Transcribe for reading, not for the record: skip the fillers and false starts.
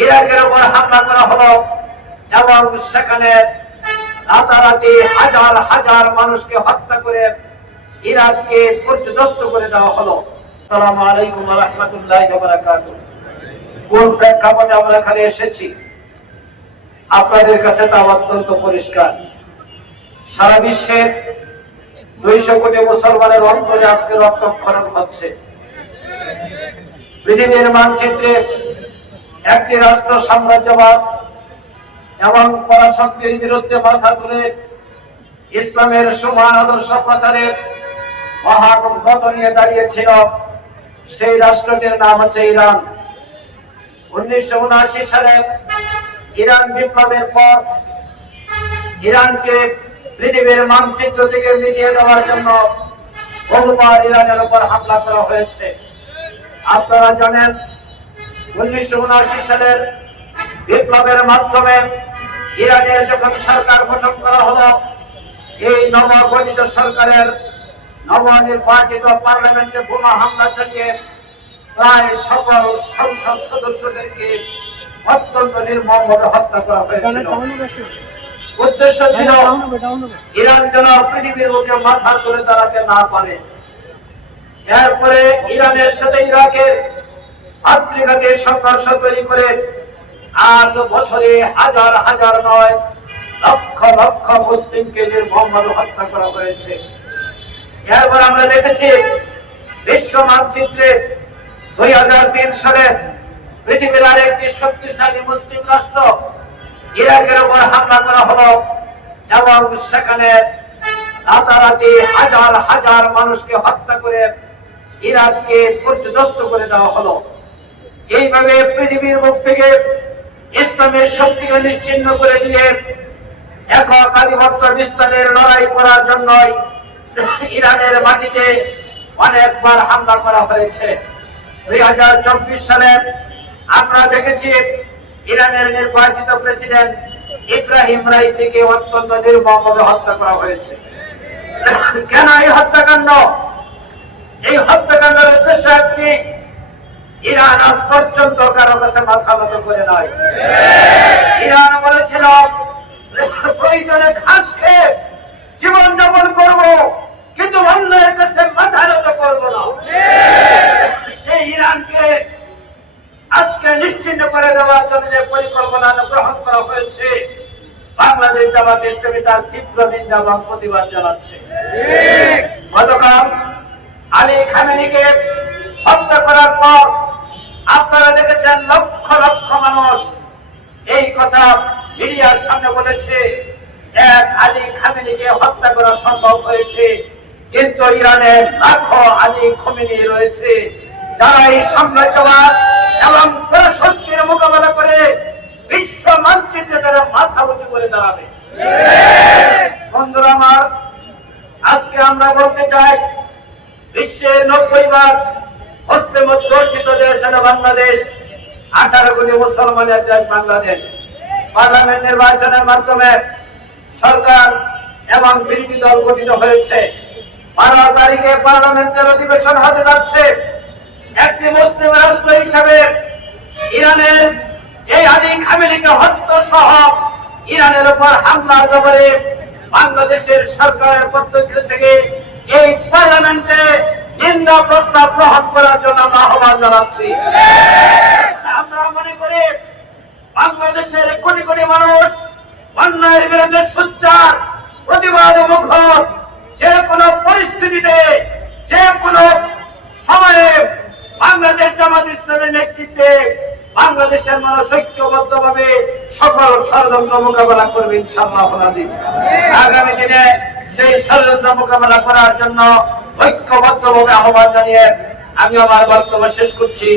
ইরাকের উপর হামলা করা হলো এবং সেখানে রাতারাতি হাজার হাজার মানুষকে হত্যা করে ইরাককে পর্যদস্ত করে দেওয়া হলো। আসসালামু আলাইকুম ওয়া রাহমাতুল্লাহি ওয়া বারাকাতুহু। কোন প্রেক্ষাপটে আমরা এখানে এসেছি আপনাদের কাছে তা অত্যন্ত পরিষ্কার। সারা বিশ্বের 200 কোটি মুসলমানের অন্তরে আজকে রক্তক্ষরণ হচ্ছে। পৃথিবীর মানচিত্রে একটি রাষ্ট্র সাম্রাজ্যবাদ এবং পরাশক্তির বিরুদ্ধে মাথা তুলে ইসলামের সমান আদর্শ প্রচারের মহান ব্রত নিয়ে দাঁড়িয়েছিল। সেই রাষ্ট্রটির নাম হচ্ছে ইরান। 1979 সালে ইরান বিপ্লবের পর ইরানকে পৃথিবীর মানচিত্র থেকে মিটিয়ে দেওয়ার জন্য বহুবার ইরানের উপর হামলা করা হয়েছে। আপনারা জানেন 1979 সালের বিপ্লবের মাধ্যমে ইরানের যখন সরকার গঠন করা হলো, এই নবগঠিত সরকারের নবনির্বাচিত পার্লামেন্টে বোমা হামলা চালিয়ে প্রায় সকল সংসদ সদস্যদেরকে অত্যন্ত নির্মমভাবে হত্যা করা হয়েছিল। উদ্দেশ্য ছিল ইরান যেন পৃথিবীর বুকে মাথা তুলে দাঁড়াতে না পারে। এরপরে ইরানের সাথে ইরাকের আত্মঘাতী সংঘর্ষ তৈরি করে 8 বছরে হাজার হাজার নয় লক্ষ লক্ষ মুসলিমকে নির্মমভাবে হত্যা করা হয়েছে। এরপর আমরা দেখেছি বিশ্ব মানচিত্রে 2003 সালে পৃথিবীর আরেকটি শক্তিশালী মুসলিম রাষ্ট্র ইরাকের উপর হামলা করা হলো এবং সেখানে রাতারাতি হাজার হাজার মানুষকে হত্যা করে ইরাককে পর্যদস্ত করে দেওয়া হলো। এইভাবে পৃথিবীর মুখ থেকে ইসলামের শক্তিকে নিশ্চিহ্ন করে দিয়ে একক আধিপত্য বিস্তারের লড়াই করার জন্যই ইরানের মাটিতে অনেকবার হামলা করা হয়েছে। 2024 সালে আমরা দেখেছি ইরানের নির্বাচিত প্রেসিডেন্ট ইব্রাহিম রাইসিকে অত্যন্ত নির্মমভাবে হত্যা করা হয়েছে। কেন এই হত্যাকাণ্ড? এই হত্যাকাণ্ডের উদ্দেশ্য একটি, ইরান আজ পর্যন্ত কারো কাছে মাথা নত করে নয়। ইরান বলেছিল প্রয়োজনে ঘাস খেয়ে জীবন যাপন করবো, কিন্তু অন্যের কাছে মাথা নত করবো না। সেই ইরানকে আজকে নিশ্চিহ্ন করে দেওয়ার জন্য যে পরিকল্পনা গ্রহণ করা হয়েছে, বাংলাদেশ জামাত ইসলামী তার তীব্র নিন্দা এবং প্রতিবাদ জানাচ্ছে। গতকাল আলী খামেনিকে হত্যা করার পর আপনারা দেখেছেন লক্ষ লক্ষ মানুষ এই কথা মিডিয়ার সামনে বলেছে, এক আলী খামেনিকে হত্যা করা সম্ভব হয়েছে, কিন্তু ইরানে লাখো আলী খামেনি রয়েছে যারা এই সাম্রাজ্যবাদ এবং পরাশক্তির মোকাবেলা করে বিশ্ব মানচিত্রে তারা মাথা উঁচু করে দাঁড়াবে। বন্ধুরা আমার, আজকে আমরা বলতে চাই বিশ্বের 90 ভাগ মুসলিম অধ্যুষিত দেশ হল বাংলাদেশ। 18 কোটি মুসলমানের দেশ বাংলাদেশ। পার্লামেন্ট নির্বাচনের মাধ্যমে সরকার এবং বিরোধী দল গঠিত হয়েছে। 12 তারিখে পার্লামেন্টের অধিবেশন হতে যাচ্ছে। একটি মুসলিম রাষ্ট্র হিসাবে ইরানের এই আলী খামেনিকে হত্যা সহ ইরানের উপর হামলার ব্যাপারে বাংলাদেশের সরকারের পক্ষ থেকে এই পার্লামেন্টে নিন্দা প্রস্তাব গ্রহণ করার জন্য আহ্বান জানাচ্ছি। আমরা মনে করি বাংলাদেশের কোটি কোটি মানুষ অন্যায়ের বিরুদ্ধে সোচ্চার প্রতিবাদ মুখর, যে কোনো পরিস্থিতিতে যে কোনো সময়ে বাংলাদেশ জামাত ইসলামের নেতৃত্বে বাংলাদেশের মানুষ ঐক্যবদ্ধভাবে সকল ষড়যন্ত্র মোকাবেলা করবে ইনশাআল্লাহ। আগামী দিনে সেই ষড়যন্ত্র মোকাবেলা করার জন্য ঐক্যবদ্ধভাবে আহ্বান জানিয়ে আমি আমার বক্তব্য শেষ করছি।